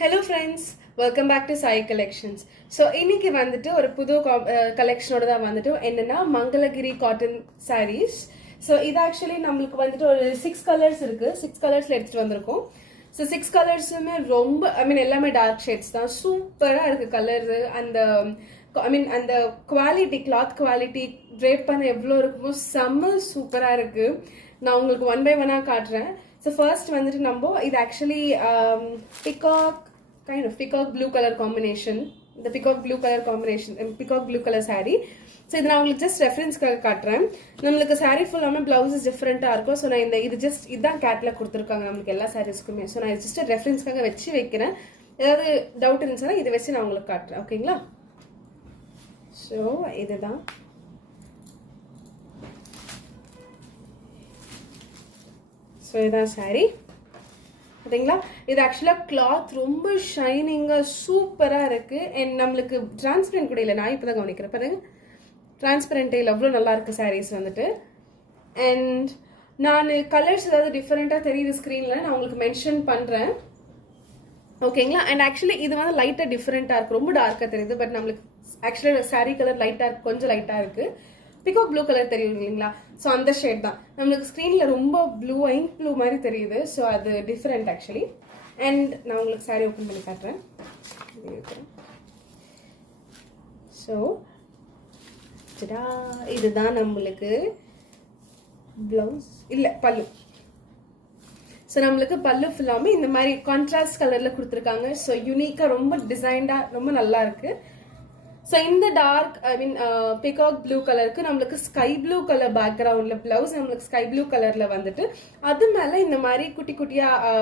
Hello friends, welcome back to Sai Collections. So இன்னைக்கு வந்துட்டு ஒரு புது கலெக்ஷனோட தான் வந்துட்டு என்னன்னா மங்களகிரி காட்டன் sarees. ஸோ இது ஆக்சுவலி நம்மளுக்கு வந்துட்டு ஒரு 6 கலர்ஸ் இருக்கு. 6 கலர்ஸ்ல எடுத்துட்டு வந்திருக்கோம். ஸோ 6 கலர்ஸுமே ரொம்ப எல்லாமே டார்க் ஷேட்ஸ் தான். சூப்பராக இருக்கு கலர். அந்த அந்த குவாலிட்டி, கிளாத் குவாலிட்டி, ட்ரேப் பண்ண எவ்வளோ இருக்குமோ செம்ம சூப்பராக இருக்கு. நான் உங்களுக்கு ஒன் பை ஒன்னாக காட்டுறேன். ஸோ ஃபர்ஸ்ட் வந்துட்டு நம்ம இது actually peacock blue colour combination. இந்த peacock blue colour combination, peacock blue colour sari. So இது நான் உங்களுக்கு ஜஸ்ட் ரெஃபரன்ஸ்க்காக காட்டுறேன். நம்மளுக்கு சாரீ ஃபுல்லாமே பிளவுசஸ் டிஃப்ரெண்ட்டாக இருக்கும். ஸோ நான் இது ஜஸ்ட் இதுதான் கேட்லாக் கொடுத்துருக்காங்க நம்மளுக்கு எல்லா சாரீஸ்க்குமே. ஸோ நான் ஜஸ்ட் ரெஃபரன்ஸ்க்காக வச்சு வைக்கிறேன். ஏதாவது டவுட் இருந்துச்சுன்னா இதை வச்சு நான் உங்களுக்கு காட்டுறேன். ஓகேங்களா? ஸோ இதுதான் இதான் சாரி. பார்த்தீங்களா? இது ஆக்சுவலாக கிளாத் ரொம்ப ஷைனிங்காக சூப்பராக இருக்கு. அண்ட் நம்மளுக்கு டிரான்ஸ்பரண்ட் கூட இல்லை. நான் இப்போ தான் கவனிக்கிறேன் பாருங்க, டிரான்ஸ்பரண்ட் இல்லை, அவ்வளோ நல்லா இருக்கு சாரீஸ் வந்துட்டு. அண்ட் நான் கலர்ஸ் ஏதாவது டிஃப்ரெண்ட்டாக தெரியுது ஸ்க்ரீனில், நான் உங்களுக்கு மென்ஷன் பண்ணுறேன். ஓகேங்களா? அண்ட் ஆக்சுவலி இது வந்து லைட்டாக டிஃப்ரெண்ட்டாக இருக்குது, ரொம்ப டார்க்காக தெரியுது. பட் நம்மளுக்கு ஆக்சுவலாக சாரீ கலர் லைட்டாக கொஞ்சம் லைட்டாக இருக்குது. பிகாக் ப்ளூ கலர் தெரியும் இல்லைங்களா? ஸோ அந்த ஷேட் தான் நம்மளுக்கு ஸ்க்ரீனில் ரொம்ப ப்ளூ, இங்க் ப்ளூ மாதிரி தெரியுது. ஸோ அது டிஃப்ரெண்ட் ஆக்சுவலி. அண்ட் நான் உங்களுக்கு சாரீ ஓப்பன் பண்ணி காட்டுறேன். ஸோ இதுதான் நம்மளுக்கு பிளவுஸ், இல்லை பல்லு. ஸோ நம்மளுக்கு பல்லு ஃபுல்லாமே இந்த மாதிரி கான்ட்ராஸ்ட் கலரில் கொடுத்துருக்காங்க. ஸோ யூனிக்காக, ரொம்ப டிசைன்டாக, ரொம்ப நல்லா இருக்கு. ஸோ இந்த டார்க் பிகாக் ப்ளூ கலருக்கு நம்மளுக்கு ஸ்கை ப்ளூ கலர் பேக்ரவுண்டில் பிளவுஸ், நம்மளுக்கு ஸ்கை ப்ளூ கலரில் வந்துட்டு அது மேலே இந்த மாதிரி குட்டி குட்டியாக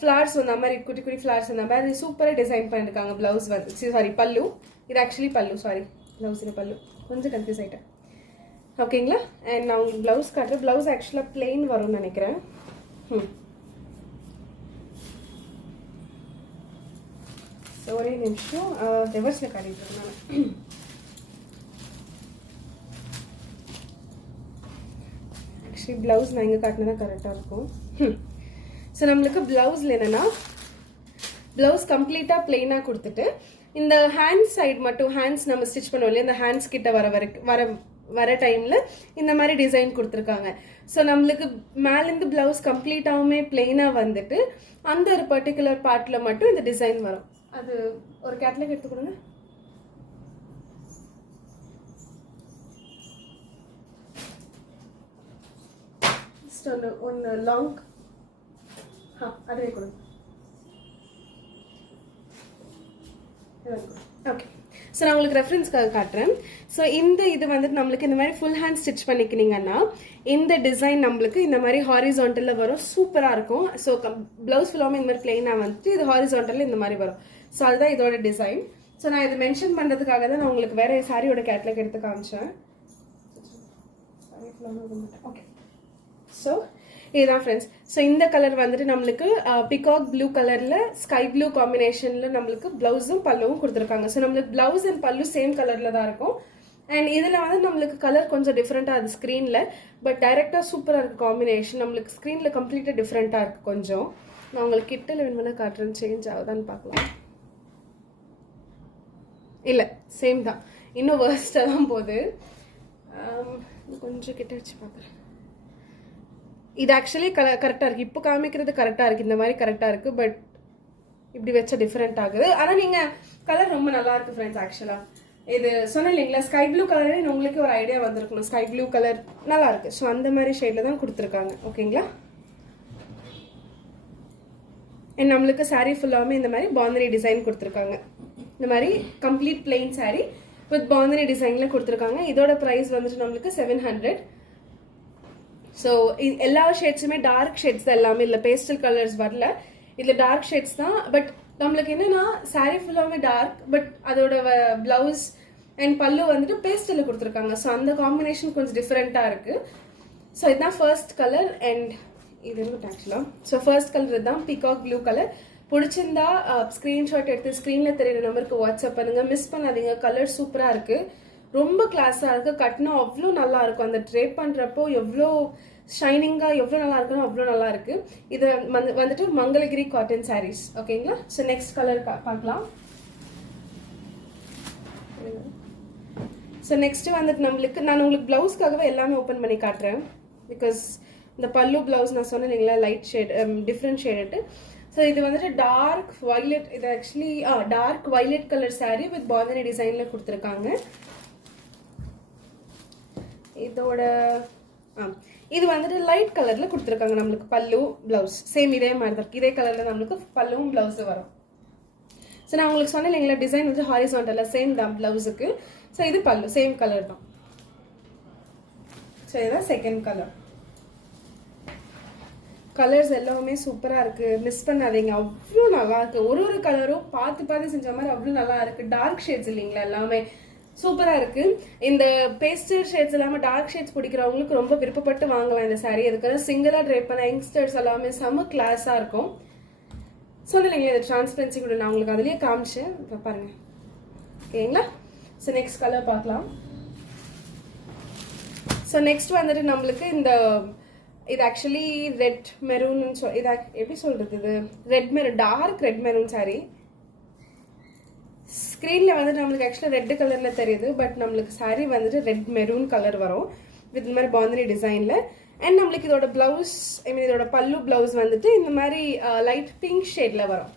ஃப்ளார்ஸ் வந்த மாதிரி, குட்டி குட்டி ஃப்ளார்ஸ் வந்த மாதிரி சூப்பராக டிசைன் பண்ணியிருக்காங்க. பிளவுஸ் வந்து சாரி பல்லு, இது ஆக்சுவலி பல்லு, சாரி பிளவுஸ் இது பல்லு, கொஞ்சம் கன்ஃபியூஸ் ஆகிட்டேன். ஓகேங்களா? அண்ட் நான் உங்களுக்கு பிளவுஸ் காட்டுறேன். பிளவுஸ் ஆக்சுவலாக பிளெயின் வரும்னு நினைக்கிறேன். ஒரே நிமிஷம், ரிவர்ஸில் காட்டிட்டு நான். ஆக்சுவலி பிளவுஸ் நான் இங்கே காட்டினா தான் கரெக்டாக இருக்கும். ஸோ நம்மளுக்கு பிளவுஸில் என்னென்னா, பிளவுஸ் கம்ப்ளீட்டாக பிளெயினாக கொடுத்துட்டு இந்த ஹேண்ட்ஸ் சைடு மட்டும், ஹேண்ட்ஸ் நம்ம ஸ்டிச் பண்ணுவோம் இல்லையா, இந்த ஹேண்ட்ஸ் கிட்ட வர டைமில் இந்த மாதிரி டிசைன் கொடுத்துருக்காங்க. ஸோ நம்மளுக்கு மேலேருந்து பிளவுஸ் கம்ப்ளீட்டாகவுமே பிளெயினாக வந்துட்டு அந்த ஒரு பர்டிகுலர் பார்ட்டில் மட்டும் இந்த டிசைன் வரும். அது ஒரு கேட்லாக் எடுத்து கொடுங்க. ஒன்று லாங், அதுவே கொடுங்க. ஓகே. ஸோ நான் உங்களுக்கு ரெஃபரன்ஸ்க்காக காட்டுறேன். ஸோ இது வந்துட்டு நம்மளுக்கு இந்த மாதிரி ஃபுல் ஹேண்ட் ஸ்டிச் பண்ணிக்கினீங்கன்னா இந்த டிசைன் நம்மளுக்கு இந்த மாதிரி ஹாரிசான்டலில் வரும். சூப்பராக இருக்கும். ஸோ பிளவுஸ் ஃபுல்லாமே இந்த மாதிரி பிளெயினாக வந்துட்டு இது ஹாரிசான்டலில் இந்த மாதிரி வரும். ஸோ அதுதான் இதோட டிசைன். ஸோ நான் இது மென்ஷன் பண்ணுறதுக்காக தான் நான் உங்களுக்கு வேற சாரியோட கேட்லாக் எடுத்து காமிச்சேன். ஓகே. ஸோ இதுதான் ஃப்ரெண்ட்ஸ். ஸோ இந்த கலர் வந்துட்டு நம்மளுக்கு பிகாக் ப்ளூ கலரில் ஸ்கை ப்ளூ காம்பினேஷனில் நம்மளுக்கு ப்ளவுஸும் பல்லுவும் கொடுத்துருக்காங்க. ஸோ நம்மளுக்கு ப்ளவுஸ் அண்ட் பல்லு சேம் கலரில் தான் இருக்கும். அண்ட் இதில் வந்து நம்மளுக்கு கலர் கொஞ்சம் டிஃப்ரெண்ட்டாக அது ஸ்க்ரீனில், பட் டைரெக்டாக சூப்பராக இருக்குது காம்பினேஷன். நம்மளுக்கு ஸ்க்ரீனில் கம்ப்ளீட்டாக டிஃப்ரெண்ட்டாக இருக்குது கொஞ்சம். நான் உங்களுக்கு கிட்டில் வேணுமென்னா காட்டுறேன், சேஞ்ச் ஆகுதான்னு பார்க்கலாம். இல்லை, சேம் தான், இன்னும் வேர்ஸ்ட்டாக தான் போகுது. கொஞ்சம் கிட்ட வச்சு பார்க்குறேன். இது ஆக்சுவலி கரெக்டாக இருக்குது, இப்போ காமிக்கிறது கரெக்டாக இருக்குது, இந்த மாதிரி கரெக்டாக இருக்குது. பட் இப்படி வச்சா டிஃப்ரெண்ட் ஆகுது. ஆனால் நீங்கள் கலர் ரொம்ப நல்லா இருக்குது ஃப்ரெண்ட்ஸ். ஆக்சுவலாக இது சொன்னேன் இல்லைங்களா, ஸ்கை ப்ளூ கலரே உங்களுக்கு ஒரு ஐடியா வந்திருக்கணும். ஸ்கை ப்ளூ கலர் நல்லா இருக்கு. ஸோ அந்த மாதிரி ஷேடில் தான் கொடுத்துருக்காங்க. ஓகேங்களா? அண்ட் நம்மளுக்கு சாரீ ஃபுல்லாமே இந்த மாதிரி பாந்தனி டிசைன் கொடுத்துருக்காங்க. இந்த மாதிரி complete plain sari with bandhani டிசைனில் கொடுத்துருக்காங்க. இதோட ப்ரைஸ் வந்துட்டு நம்மளுக்கு 700. ஸோ எல்லா ஷேட்ஸுமே டார்க் ஷேட்ஸ் தான் எல்லாமே, இல்லை பேஸ்டல் கலர்ஸ் வரல, இதில் டார்க் ஷேட்ஸ் தான். பட் நம்மளுக்கு என்னன்னா சாரீ ஃபுல்லாமே டார்க், பட் அதோட பிளவுஸ் அண்ட் பல்லு வந்துட்டு பேஸ்டலில் கொடுத்துருக்காங்க. ஸோ அந்த காம்பினேஷன் கொஞ்சம் டிஃப்ரெண்ட்டாக இருக்குது. ஸோ இதுதான் ஃபர்ஸ்ட் கலர். அண்ட் இது என்ன ஆக்சுவலாக, ஸோ ஃபர்ஸ்ட் கலர் இதுதான் பிகாக் ப்ளூ கலர். பிடிச்சிருந்தா ஸ்க்ரீன்ஷாட் எடுத்து ஸ்க்ரீனில் தெரியுற நம்பருக்கு வாட்ஸ்அப் பண்ணுங்க. மிஸ் பண்ணாதீங்க. கலர் சூப்பராக இருக்குது, ரொம்ப கிளாஸாக இருக்குது. கட்டினா அவ்வளோ நல்லா இருக்கும். அந்த ட்ரேப் பண்ணுறப்போ எவ்வளோ ஷைனிங்காக எவ்வளோ நல்லா இருக்குன்னு அவ்வளோ நல்லா இருக்கு. இது வந்துட்டு மங்களகிரி காட்டன் சாரீஸ். ஓகேங்களா? ஸோ நெக்ஸ்ட் கலர் பார்க்கலாம். ஸோ நெக்ஸ்ட் வந்துட்டு நம்மளுக்கு நான் உங்களுக்கு ப்ளவுஸ்க்காகவே எல்லாமே ஓப்பன் பண்ணி காட்டுறேன். பிகாஸ் இந்த பல்லு ப்ளவுஸ் நான் சொன்னேன் இல்லைங்களா, light shade different shade. So இது வந்துட்டு டார்க் வைலட், இது actually dark violet colour saree with bandhani டிசைனில் கொடுத்துருக்காங்க. இதோட இது வந்துட்டு லைட் கலரில் கொடுத்துருக்காங்க நம்மளுக்கு பல்லு ப்ளவுஸ். சேம் இதே மாதிரி தான், இதே கலரில் நம்மளுக்கு பல்லுவும் ப்ளவுஸும் வரும். ஸோ நான் உங்களுக்கு சொன்னேன் இல்லைங்களா, டிசைன் வந்து ஹாரிசான்டலில் சேம் தான் ப்ளவுஸுக்கு. ஸோ இது பல்லு சேம் கலர் தான். ஸோ இதுதான் செகண்ட் கலர். கலர்ஸ் எல்லாமே சூப்பராக இருக்குது, மிஸ் பண்ணாதீங்க, அவ்வளோ நல்லா இருக்குது. ஒரு கலரும் பார்த்து பார்த்து செஞ்ச மாதிரி அவ்வளோ நல்லா இருக்குது. டார்க் ஷேட்ஸ் இல்லைங்களா, எல்லாமே சூப்பராக இருக்குது. இந்த பேஸ்டல் ஷேட்ஸ் இல்லாமல் டார்க் ஷேட்ஸ் பிடிக்கிறவங்களுக்கு ரொம்ப விருப்பப்பட்டு வாங்கலாம் இந்த சாரீ. அதுக்காக சிங்கிளாக ட்ரை பண்ண யங்ஸ்டர்ஸ் எல்லாமே செம்ம கிளாஸாக இருக்கும். சொன்னீங்களா இது டிரான்ஸ்பரன்சி கூட நான் உங்களுக்கு அதுலேயே காமிச்சேன், இப்போ பாருங்க. ஓகேங்களா? ஸோ நெக்ஸ்ட் கலர் பார்க்கலாம். ஸோ நெக்ஸ்ட் வந்துட்டு நம்மளுக்கு இந்த இது ஆக்சுவலி ரெட் மெரூன், இது எப்படி சொல்றது, இது red maroon, dark red maroon saree. ஸ்க்ரீனில் வந்துட்டு நம்மளுக்கு ஆக்சுவலாக ரெட் கலரில் தெரியுது, பட் நம்மளுக்கு சாரீ வந்துட்டு ரெட் மெரூன் கலர் வரும் வித் இந்த மாதிரி பாந்தனி டிசைனில். அண்ட் நம்மளுக்கு இதோட பிளவுஸ், ஐ மீன் இதோட பல்லு பிளவுஸ் வந்துட்டு இந்த மாதிரி லைட் பிங்க் ஷேடில் வரும்.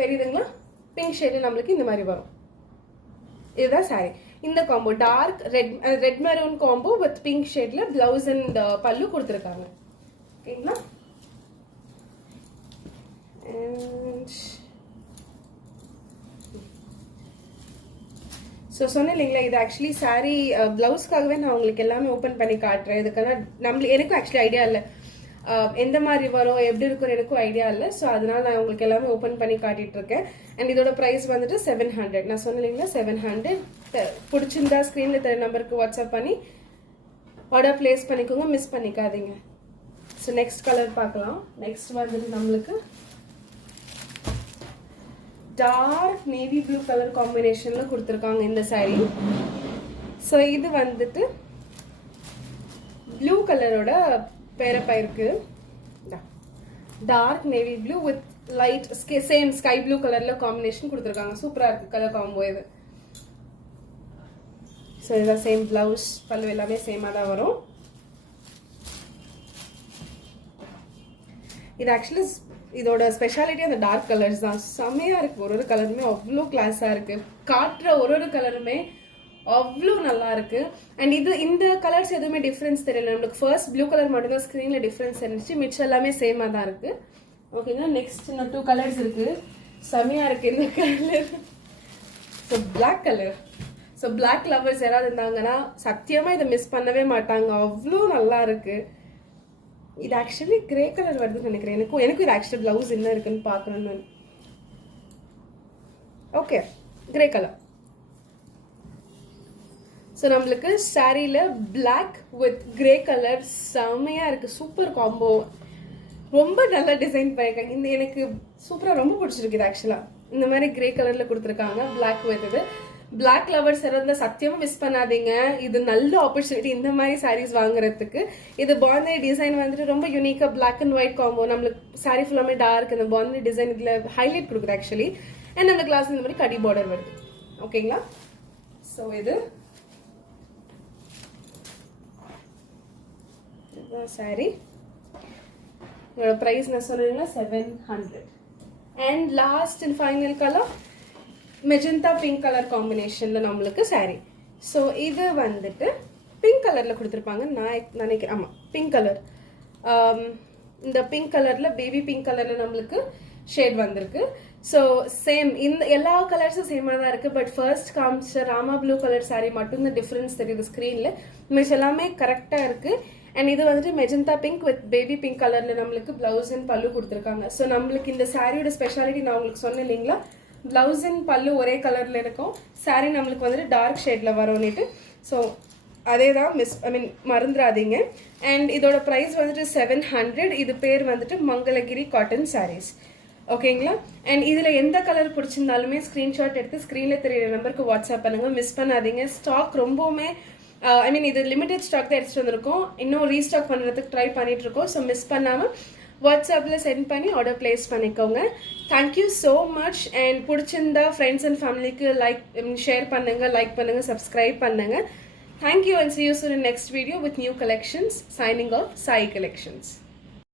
தெரியுதுங்களா? பிங்க் ஷேடில் நம்மளுக்கு இந்த மாதிரி வரும். இதுதான் சாரி. இந்த combo dark red maroon combo with pink ஷேட்ல பிளவுஸ் அண்ட் பல்லு கொடுத்துருக்காங்க. ஓகேங்களா? ஸோ சொன்னேன் இல்லைங்களா, இது ஆக்சுவலி சாரீ பிளவுஸ்க்காகவே நான் உங்களுக்கு எல்லாமே ஓப்பன் பண்ணி காட்டுறேன். இதுக்கான எனக்கும் ஆக்சுவலி ஐடியா இல்லை எந்த மாதிரி வரும், எப்படி இருக்கும் எனக்கும் ஐடியா இல்லை. ஸோ அதனால நான் உங்களுக்கு எல்லாமே ஓப்பன் பண்ணி காட்டிட்டு இருக்கேன். அண்ட் இதோட ப்ரைஸ் வந்துட்டு 700. நான் சொன்னேன் இல்லைங்களா 700. பிடிச்சிருந்தா ஸ்க்ரீனில் தெரிய நம்பருக்கு வாட்ஸ்அப் பண்ணி ஆர்டர் பிளேஸ் பண்ணிக்கோங்க, மிஸ் பண்ணிக்காதீங்க. ஸோ நெக்ஸ்ட் கலர் பார்க்கலாம். நெக்ஸ்ட் வந்துட்டு நம்மளுக்கு டார்க் நேவி ப்ளூ கலர் காம்பினேஷனில் கொடுத்துருக்காங்க இந்த சாரீ. ஸோ இது வந்துட்டு ப்ளூ கலரோட பேரப்பா இருக்கு. Dark navy blue with light same sky blue கலர்ல காம்பினேஷன் கொடுத்துருக்காங்க. சூப்பரா இருக்கு கலர் காம்போ இது. ஸோ இதுதான் சேம் பிளவுஸ், பல்லு எல்லாமே சேமா தான் வரும். இது ஆக்சுவலி இதோட ஸ்பெஷாலிட்டி அந்த டார்க் கலர்ஸ் தான். செம்மையா இருக்கு, ஒரு கலருமே அவ்வளோ கிளாஸா இருக்கு. காட்டுற ஒரு கலருமே அவ்வளோ நல்லா இருக்கு. அண்ட் இந்த கலர்ஸ் எதுவுமே டிஃப்ரென்ஸ் தெரியல நம்மளுக்கு. ஃபர்ஸ்ட் ப்ளூ கலர் மட்டும்தான் ஸ்க்ரீன்ல டிஃப்ரென்ஸ் இருந்துச்சு, மிச்சம் எல்லாமே சேமா தான் இருக்கு. ஓகேங்களா? நெக்ஸ்ட் இன்னும் 2 கலர்ஸ் இருக்கு, செம்மையா இருக்கு இந்த colour. So black colour. So black lovers யாராவது இருந்தாங்கன்னா சத்தியமா இதை மிஸ் பண்ணவே மாட்டாங்க, அவ்வளோ நல்லா இருக்கு. இது ஆக்சுவலி கிரே கலர் வருதுன்னு நினைக்கிறேன். எனக்கும் இது ஆக்சுவலி பிளவுஸ் என்ன இருக்குன்னு பார்க்கணும்னு. Okay, grey colour. ஸோ நம்மளுக்கு சாரியில் பிளாக் வித் கிரே கலர் செம்மையாக இருக்குது. சூப்பர் காம்போ, ரொம்ப நல்லா டிசைன் பண்ணியிருக்காங்க. இந்த எனக்கு சூப்பராக ரொம்ப பிடிச்சிருக்கு. இது ஆக்சுவலாக இந்த மாதிரி கிரே கலரில் கொடுத்துருக்காங்க பிளாக் வித் இது. பிளாக் லவர்ஸ் இருந்தால் சத்தியமாக மிஸ் பண்ணாதீங்க, இது நல்ல ஆப்பர்ச்சுனிட்டி இந்த மாதிரி சாரீஸ் வாங்குறதுக்கு. இது பாந்தனி டிசைன் வந்துட்டு ரொம்ப யூனிக்காக பிளாக் அண்ட் ஒயிட் காம்போ. நம்மளுக்கு சாரீ ஃபுல்லாமே டார்க், இந்த பாந்தனி டிசைன் இதில் ஹைலைட் கொடுக்குது ஆக்சுவலி. அண்ட் நம்ம கிளாஸ் இந்த மாதிரி கடி பார்டர் வருது. ஓகேங்களா? ஸோ இது சாரி. இதோட பிரைஸ் நான் சொன்னீங்கன்னா 700. And last and final colour magenta pink colour காம்பினேஷன்ல நம்மளுக்கு சாரி. ஸோ இது வந்துட்டு பிங்க் கலர்ல கொடுத்துருப்பாங்க நான் நினைக்கிறேன். ஆமா, பிங்க் கலர். இந்த பிங்க் கலர்ல பேபி பிங்க் கலர்ல நம்மளுக்கு ஷேட் வந்திருக்கு. ஸோ சேம் இந்த எல்லா கலர்ஸும் சேமாக தான் இருக்கு. பட் ஃபர்ஸ்ட் காமிச்ச ராமா ப்ளூ கலர் சாரி மட்டும் தான் டிஃப்ரென்ஸ் தெரியுது ஸ்க்ரீன்ல. மிஸ் எல்லாமே கரெக்டாக இருக்கு. அண்ட் இது வந்துட்டு magenta pink with baby pink கலர்ல நம்மளுக்கு பிளவுஸ் அண்ட் பல்லு கொடுத்துருக்காங்க. ஸோ நம்மளுக்கு இந்த சாரியோட ஸ்பெஷாலிட்டி நான் உங்களுக்கு சொன்னேன் இல்லைங்களா, பிளவுஸ் அண்ட் பல்லு ஒரே கலர்ல இருக்கும், சாரி நம்மளுக்கு வந்துட்டு டார்க் ஷேட்ல வரும்னுட்டு. ஸோ அதே தான் மறந்துடாதீங்க. அண்ட் இதோட ப்ரைஸ் வந்துட்டு 700. இது பேர் வந்துட்டு மங்களகிரி காட்டன் சாரீஸ். ஓகேங்களா? அண்ட் இதில் எந்த கலர் பிடிச்சிருந்தாலுமே ஸ்க்ரீன்ஷாட் எடுத்து ஸ்க்ரீனில் தெரியிற நம்பருக்கு வாட்ஸ்அப் பண்ணுங்க, மிஸ் பண்ணாதீங்க. ஸ்டாக் ரொம்பவுமே ஐ மீன் இது லிமிடெட் ஸ்டாக் தான் எடுத்துகிட்டு வந்திருக்கோம். இன்னும் ரீஸ்டாக் பண்ணுறதுக்கு ட்ரை பண்ணிட்டு இருக்கோம். ஸோ மிஸ் பண்ணாமல் வாட்ஸ்அப்பில் சென்ட் பண்ணி ஆர்டர் பிளேஸ் பண்ணிக்கோங்க. Thank you so much. அண்ட் பிடிச்சிருந்தா ஃப்ரெண்ட்ஸ் அண்ட் ஃபேமிலிக்கு ஷேர் பண்ணுங்கள், லைக் பண்ணுங்கள், சப்ஸ்கிரைப் பண்ணுங்கள். Thank you and see you soon in next video with new collections. Signing off, Sai Collections.